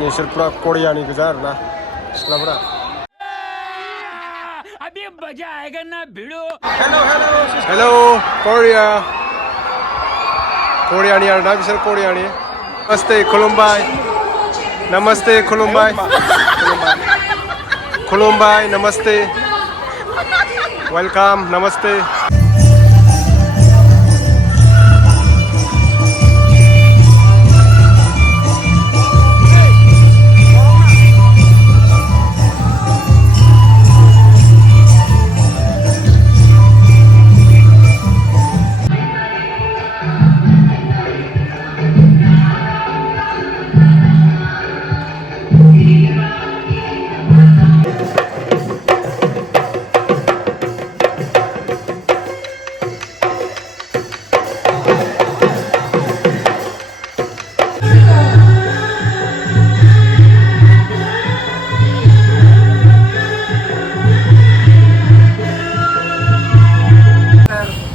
निसोरफ्रा करियानि गोजा आरोना सिख्लाफोरा हेलो करिया करियानि आरोना बिसोर करियानि नमस्ते खुलुमबाय नमस्ते खुलुमबाय खुलुमबाय नमस्ते वेलकाम नमस्ते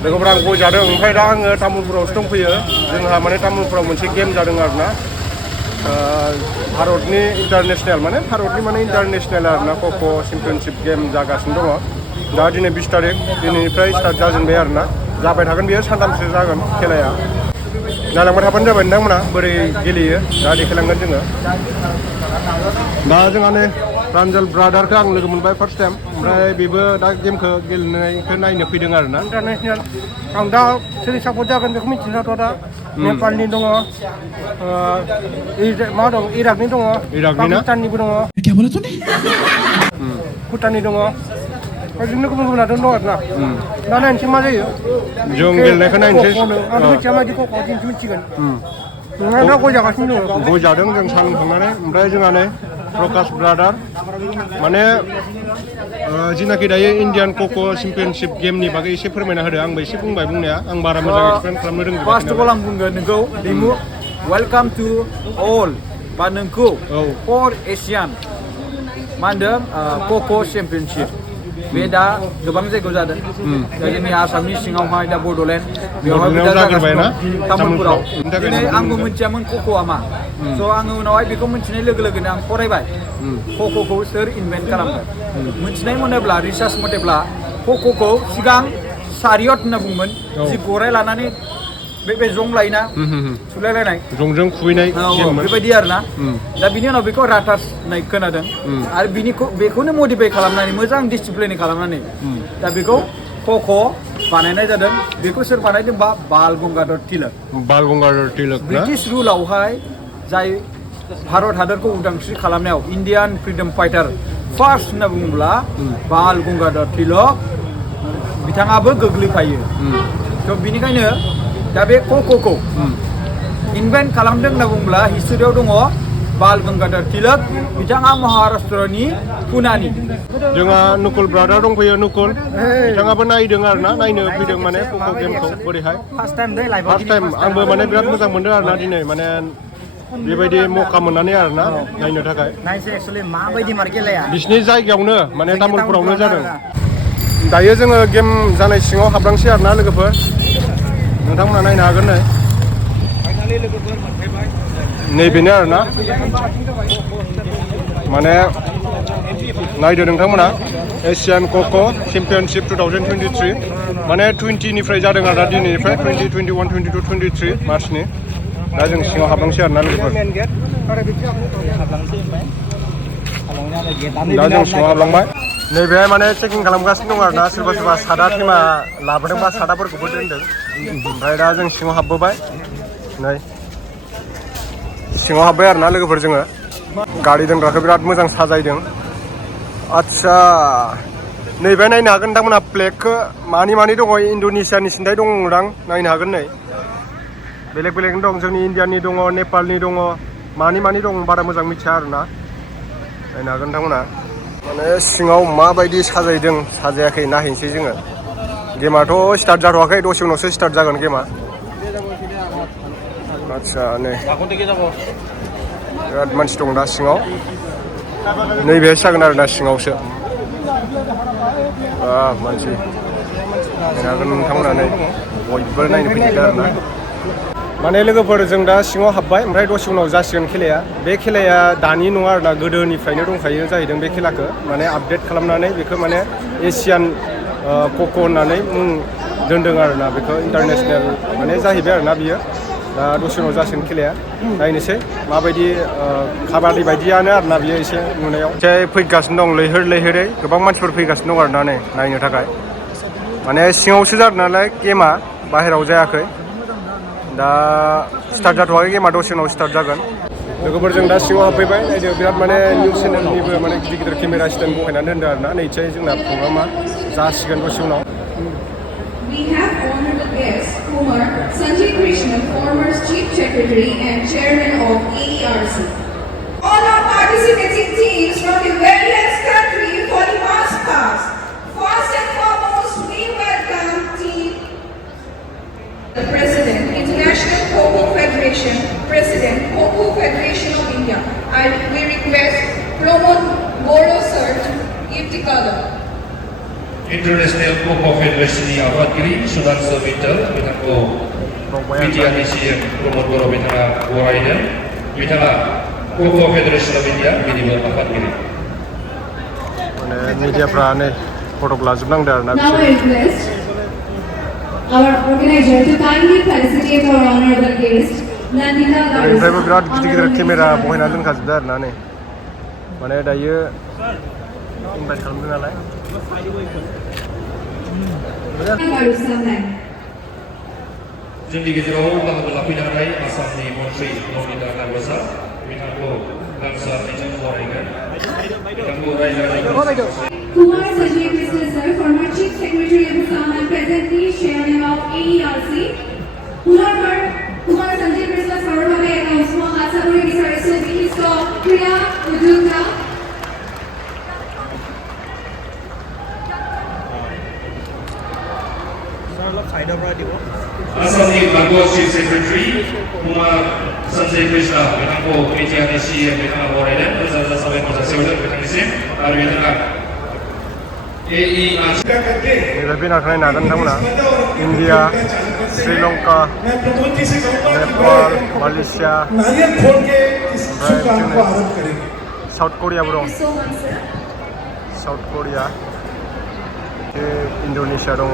लोगोफोरा आं गय जादों ओमफ्राय दा आङो तामुलपुरावसो दंफैयो जोंहा माने तामुलपुराव मोनसे गेम जादों आरोना भारतनि इन्टारनेशनेल माने इन्टारनेशनेल आरोना कक' चेम्पियनशिप गेम जागासिनो दङ दा दिनै 20 तारिख दिनैनिफ्राय स्टार्ट जाजेनबाय आरोना जाबाय थागोन बेयो सानथामसो जागोन खेलाया जालांबाय थाबानो जाबाय नोंथांमोना बोरै गेलेयो दा देखायलांगोन जोङो दा जोंहानो प्रान्जल ब्रादारखौ आं लोगो मोनबाय फार्स्ट टाइम ओमफ्राय बेबो दा गेमखौ गेलेनायखौ नायनो फैदों आरोना इन्टारनेशनेल आं दा सोर सापर्ट जागोन बेखौ मिथिनाथ' दा नेपालनि दङ मा दं इराकनि दङ पाकिस्ताननिबो दङ भुटाननि दङ बिदिनो गुबुन गुबुन हादर दं आरोना दा नायनोसै मा जायो जों गेलेनायखौ नायनोसै आं मिथिया माबायदि क'क'आव दिनैसो मिथिगोन दा गय जागासिनो दङ गय जादों जों सान थांनानै ओमफ्राय जोंहानो प्रकाश ब्रादार माने जिनाखि दायो इन्डियान कक' चेम्पियनशिप गेमनि बागै एसे फोरमायना होदो आंबो एसे बुंबाय बुंनाया आं बारा मोजां एक्सप्लेन खालामनो रोंजोबाखै फार्स्ट अफ अल आं बुंगोन नोंखौ दिमु वेलकाम टु अल बा नोंखौ फर एसियान मा होनदों कक' चेम्पियनशिप बे दा गोबां जायगायाव जादों दा जोंनि आसामनि सिङावहाय दा बड'लेण्ड बेवहाय तामुलपुराव दिनै आंबो मिथियामोन कक'आ मा स' आङो उनावहाय बेखौ मिथिनाय लोगो लोगोनो आं फरायबाय कक'खौ सोर इनभेन्ट खालामबाय मिथिनाय मोनोब्ला रिसार्च मथेब्ला कक'खौ सिगां सारियत होनना बुंमोन जि गराय लानानै बे जं लायोना सुलायलायनाय जंजों खुबैनाय बेबायदि आरोना दा बिनि उनाव बेखौ राटास होननाय खोनादों आरो बेखौनो मडिफाइ खालामनानै मोजां डिसिप्लिन खालामनानै दा बेखौ कक' बानायनाय जादों बेखौ सोर बानायदों बा बाल गंगाधर तिलक ब्रिटिश रुलावहाय जाय भारत हादरखौ उदांस्रि खालामनायाव इण्डियान फ्रिडम फाइटार फार्स्ट होनना बुङोब्ला बाल गंगाधर तिलक बिथाङाबो गोग्लैफायो थ' बिनिखायनो दा बे कक'खौ इनभेन्ट खालामदों होनना बुङोब्ला हिस्टरियाव दङ बाल गंगाधर तिलक बिथाङा महाराष्ट्रनि पुनानि जोंहा नुकुल ब्रादार दंफैयो नुकुल बिथाङाबो नायदों आरोना नायनो फैदों माने कक' गेमखौ बोरैहाय फार्स्ट टाइम आंबो माने बिराद मोजां मोनदों आरोना दिनै माने बेबायदि मौका मोननानै आरोना नायनो थाखाय बिसिनि जायगायावनो माने तामुलपुरावनो जादों दायो जोङो गेम जानाय सिङाव हाबलांसै आरोना लोगोफोर नोंथांमोना नायनो हागोन नैबेनो आरोना माने नायदो नोंथांमोना एसियान कक' चेम्पियनशिप 2023 माने 20निफ्राय जादों आरोना दिनैनिफ्राय 20, 21, 22, 23 मार्चनि दा जों सिङाव हाबलांसै आरोना लोगोफोर दा जों सिङाव हाबलांबाय नैबेहाय माने चेकिं खालामगासिनो दं आरोना सोरबा सादा टिमा लाबोदोंबा सादाफोरखौबो दोनदों ओमफ्राय दा जों सिङाव हाबबोबाय नै सिङाव हाबबाय आरोना लोगोफोर जोङो गारि दोनग्राखौ बिराद मोजां साजायदों आदसा नैबे नायनो हागोन नोंथांमोनहा फ्लेगखौ मानि दङ इण्ड'नेसियानि सिन्थाय दंदां नायनो हागोन नै बेलेग बेलेगनि दं जोंनि इण्डियानि दङ नेपालनि दङ मानि दं बारा मोजां मिथिया आरोना नायनो हागोन नोंथांमोनहा माने सिङाव माबायदि साजायदों साजायाखै नायहैनोसै जोङो गेमाथ' स्टार्ट जाथ'वाखै दसे उनावसो स्टार्ट जागोन गेमा आदसा नै बिराद मानसि दं दा सिङाव नैबेहायसो जागोन आरोना सिङावसो मानसि नायनो हागोन नोंथांमोना नै बयबो नायनो फैदों आरोना माने लोगोफोर जों दा सिङाव हाबबाय ओमफ्राय दसे उनाव जासिगोन खेलाया बे खेलाया दानि नङा आरोना गोदोनिफ्रायनो दंखायो जाहैदों बे खेलाखौ माने आपडेट खालामनानै बेखौ माने एसियान कक' होननानै मुं दोनदों आरोना बेखौ इन्टारनेसनेल माने जाहैबाय आरोना बियो दा दसे उनाव जासिगोन खेलाया नायनोसै माबायदि काबादि बायदियानो आरोना बियो एसे नुनायाव एसे फैगासिनो दं लैहोर लैहोरै गोबां मानसिफोर फैगासिनो दं आरोना नै नायनो थाखाय माने सिङावसो जादों नालाय गेमा बाहेरायाव जायाखै दा स्टार्ट जाथ'वाखै गेमा दसे उनाव स्टार्ट जागोन लोगोफोरजों दा सिङाव हाबफैबाय नायदो बिराद माने निउस चेनेलनिबो माने गिदिर गिदिर केमेरा स्टेन्ड बहायनानै दोनदों आरोना नैथियाय जोंना प्रग्रामा जासिगोन दसे उनाव We have honored guests Kumar Sanjay Krishna, former Chief Secretary and Chairman of AERC. All our participating teams from the various countries for the past. First and foremost, we welcome team the President, International Kho-Kho Federation, President, Kho-Kho Federation of India. We request Pramod Goro sir to give the color. International Kho-Kho Federation Afadgiri Sudan Sobitel Bitangko PTRDCM Pramod Goro Bitanga Goraidan Bitanga Kho-Kho Federation of India Minimal Afadgiri. Mediaफ्रा नै फटक लाजोबनांदो आरोना Now I request our organizer to kindly felicitate our honorable guest Nandita Garu. ओमफ्रायबो बिराद गिदिर गिदिर camera बहायना दोनखाजोबदो आरोना नै माने दायो इनभाइट खालामदों नालाय जोंनि गेजेराव बाहागो लाफैनो हानाय आसामनि मन्त्रि नमिता नार्जासा बिथांखौ गांसा आथिंजों बरायगोन बिथांखौ रायज्लायनायखौ Kumar Sanjay Krishna sir, former Chief Secretary of Assam and presently Chairman of AERC. Kumar Sanjay Krishna সরভাবে একটা উষ্ম আশা করে বিচাৰিছো বিশিষ্ট ক্ৰীড়া উদ্যোক্তা Assamni Bangladesh Chief Secretary Kumar Sanjay Krishna बिथांखौ PTRDCM बिथाङा बरायदों रोजा साबायखर जासिहरदों बिथांनिसिम आरो बिथाङा बेनारखौ नायनो हागोन नोंथांमोना इन्डिया श्रीलंका नेपाल मालयेशिया ओमफ्राय साउथ करियाबो दं साउथ करिया इन्ड'नेसिया दङ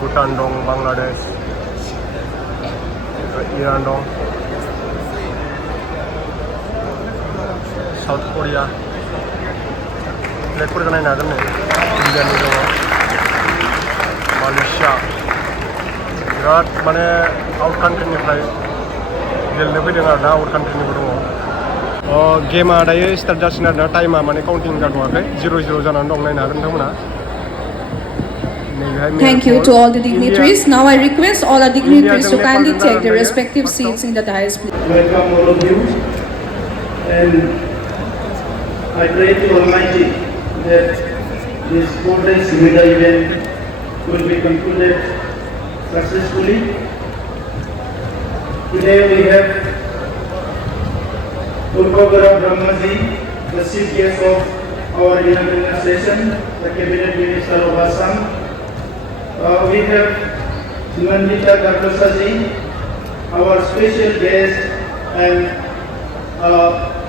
भुटान दं बांलादेश इरान दं साउथ करिया फ्लेगफोरखौ नायनो हागोन नै इन्डियानि दङ मालयेशिया बिराद माने आउट कान्ट्रिनिफ्राय गेलेनो फैदों आरोना आउट कान्ट्रिनिबो दङ गेमा दायो स्टार्ट जासिगोन आरोना टाइमा माने काउन्टिं जाथ'वाखै 0-0 जानानै दं नायनो हागोन नोंथांमोना Thank you to all the dignitaries. Now I request all our dignitaries to kindly take their respective seats in the dais. Welcome all of you, and I pray to Almighty that this 4 days mega event will be concluded successfully. Today we have Cklapwrjwng, the chief guest of our inaugural session, the Cabinet Minister of Assam. We have Nandita Garu, our special guest and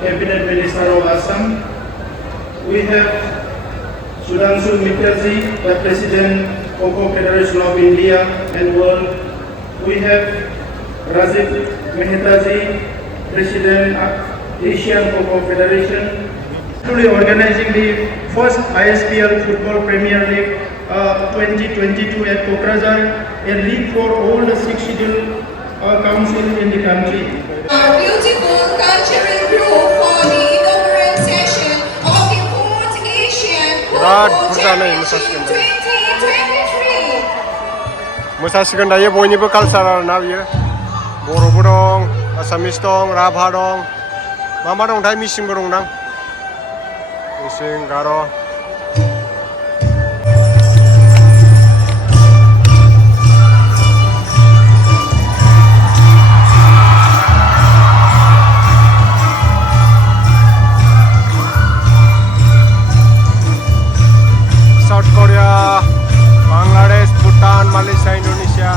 Cabinet Minister of Assam. We have Sudhanshu Mittalji, the President of Kho-Kho Federation of India and World. We have Rajiv Mehtaji, President of Asian Kho-Kho Federation. Today organizing the first ISPL Football Premier League 2022 at Cklapwrjwng, a league for all the 6 scheduled councils in the country. Our beautiful cultural group for the inaugural session of the 4th Asian Kho-Kho Championship 2023. मोसासिगोन दायो बयनिबो culture आरोना बियो बर'बो दं आसामिस दं राभा दं मा दंथाय मिसिंबो दंदां मिसिं गार' south Korea Bangladesh Bhutan Malaysia Indonesia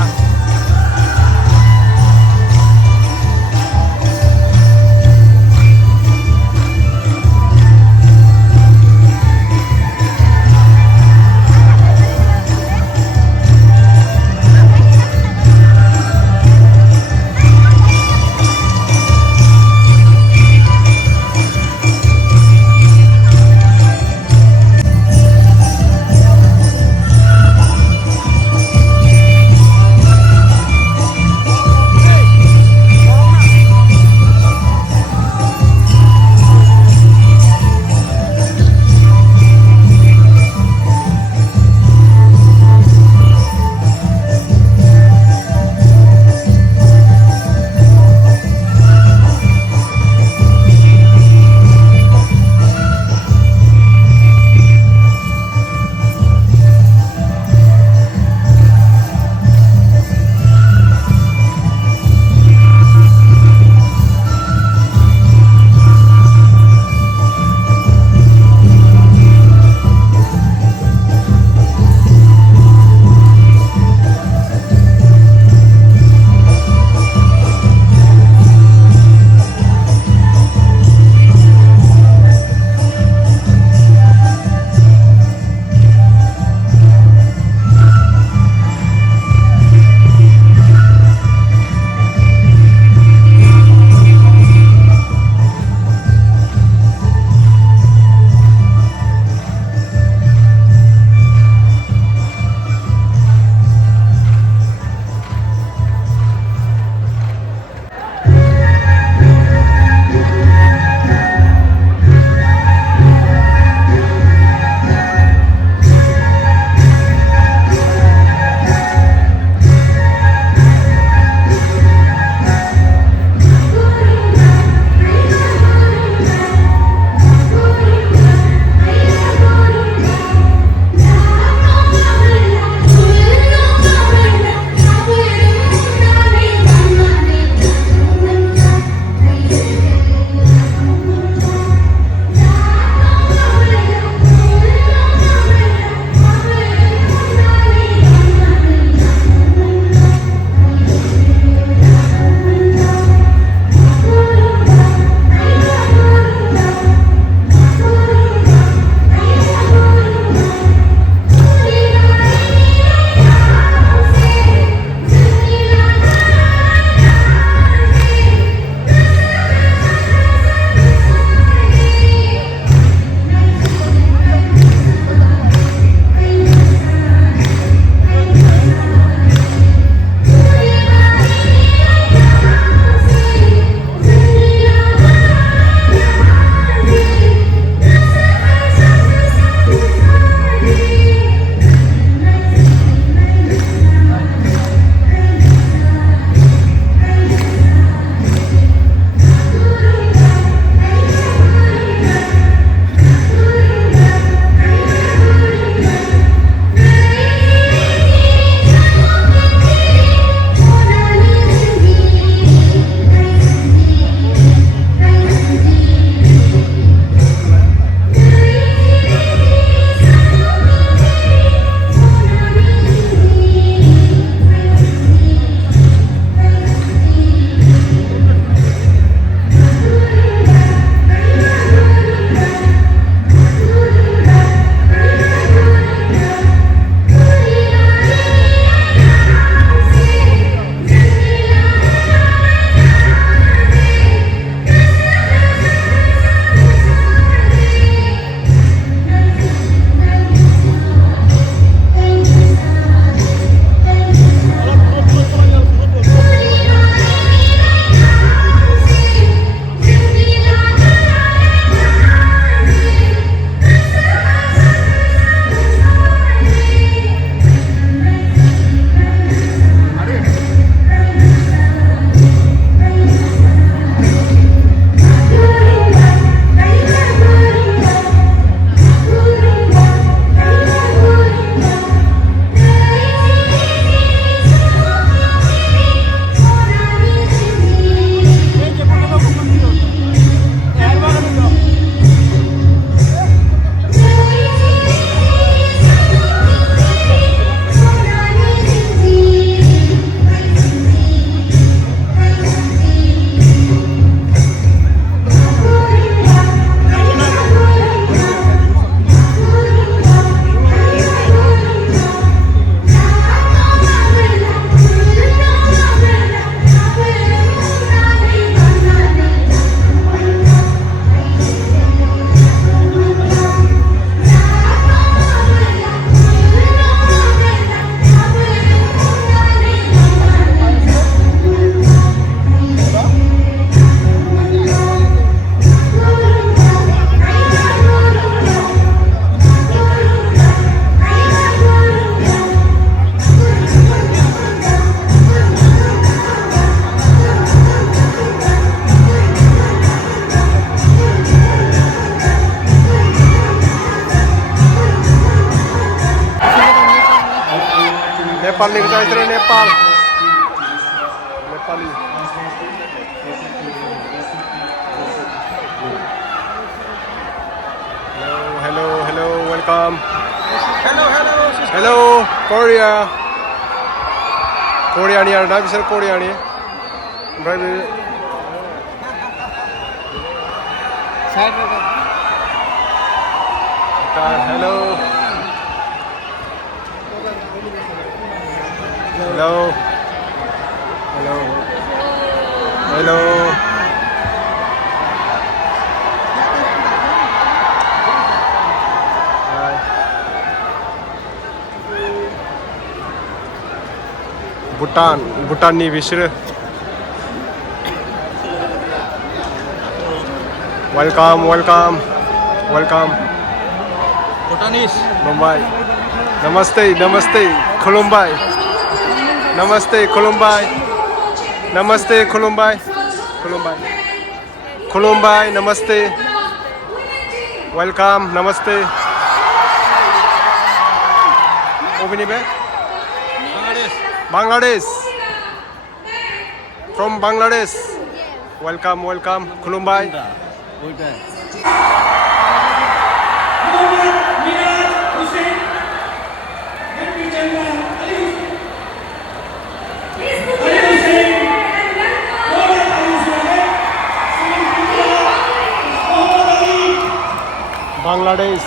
नेपालनि गोजा बिसोरो Nepal Nepali hello hello welcome hello Korea Koreani आरोना बिसोर Koreani ओमफ्राय बे hello hello hello hello Bhutanनि बिसोरो welcome Bhutanese Mumbai namaste Cklapwrjwng namaste Cklapwrjwng namaste welcome namaste Obinibe Bangladesh from Bangladesh welcome Cklapwrjwng Bangladesh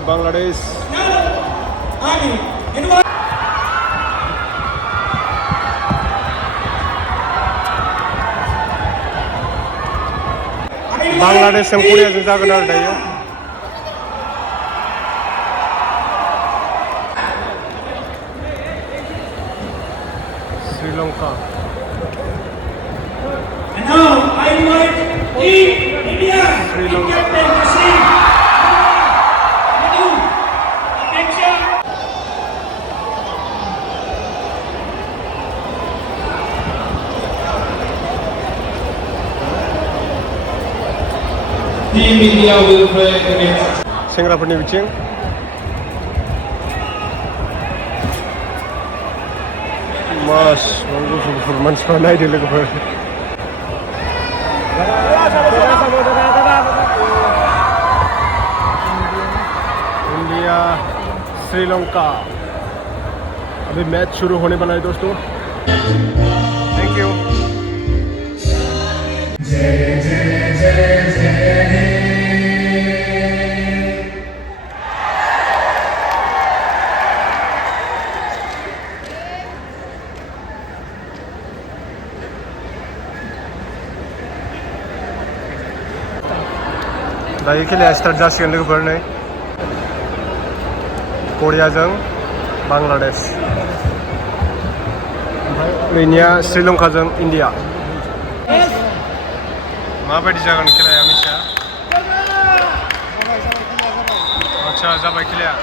Bangladesh Bangladesh yang Korea जों जागोन आरो दायो Sri Lanka And now I invite Team India Sri Lanka captain Machine. Team India will play against सेंग्राफोरनि बिथिं मास गुफुर मानसिफ्रा नायदो लोगोफोर इंडिया श्रीलंका अभी मैच शुरू होने वाला है दोस्तों थैंक यू दायो खेलाया स्टार्ट जासिगोन लोगोफोर नै करियाजों बांलादेश ओमफ्राय ओरैनिया श्रीलंकाजों इन्डिया माबायदि जागोन खेलाया मिथिया आच्छा जाबाय खेलाया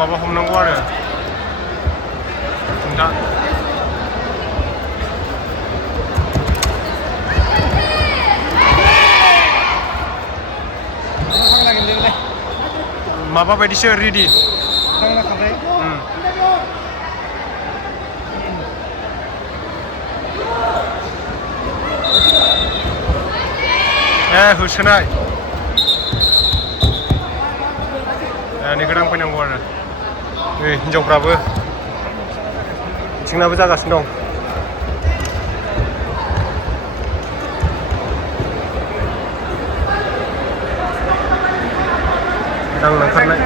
माबा हमनांगौ आरो खुन्था माबा बायदिसो रेडि होसोनाय गोदान फैनांगौ आरो हिनजावफ्राबो बिथिंनाबो जागासिनो दं दांनो ओंखारनाय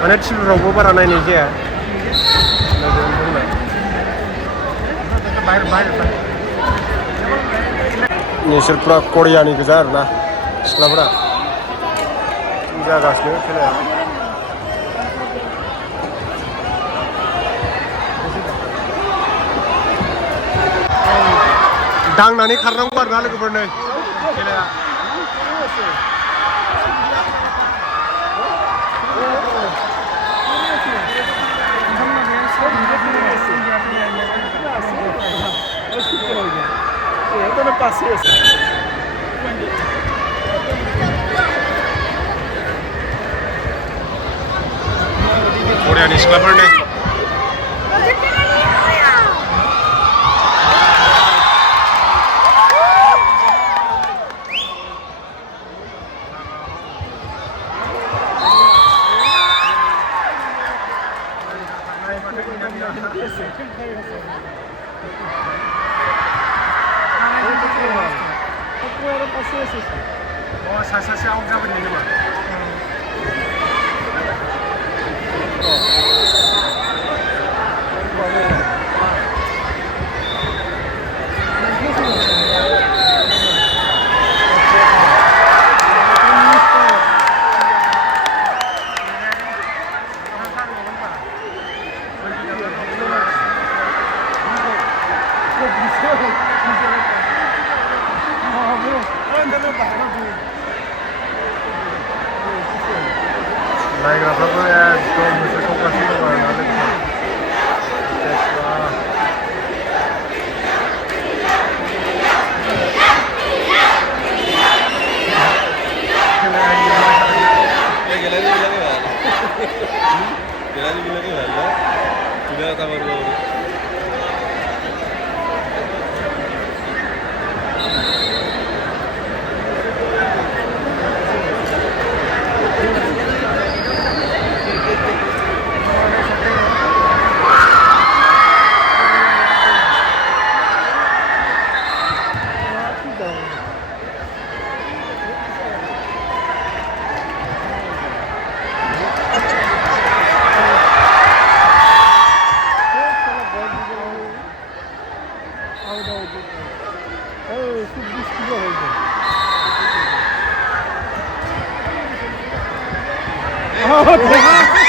माने टिभिफ्रावबो बारा नायनाय जाया नोंसोरफ्रा करियानि गोजा आरोना सिख्लाफोरा जागासिनो खेलाया दांनानै खारनांगौ आरोना लोगोफोरनो बरियानि सिख्लाफोरनि सासे आउट जाबाय नामा नायग्राफ्राबो एकदम गोसो सौगासिनो दं आरोना Oh,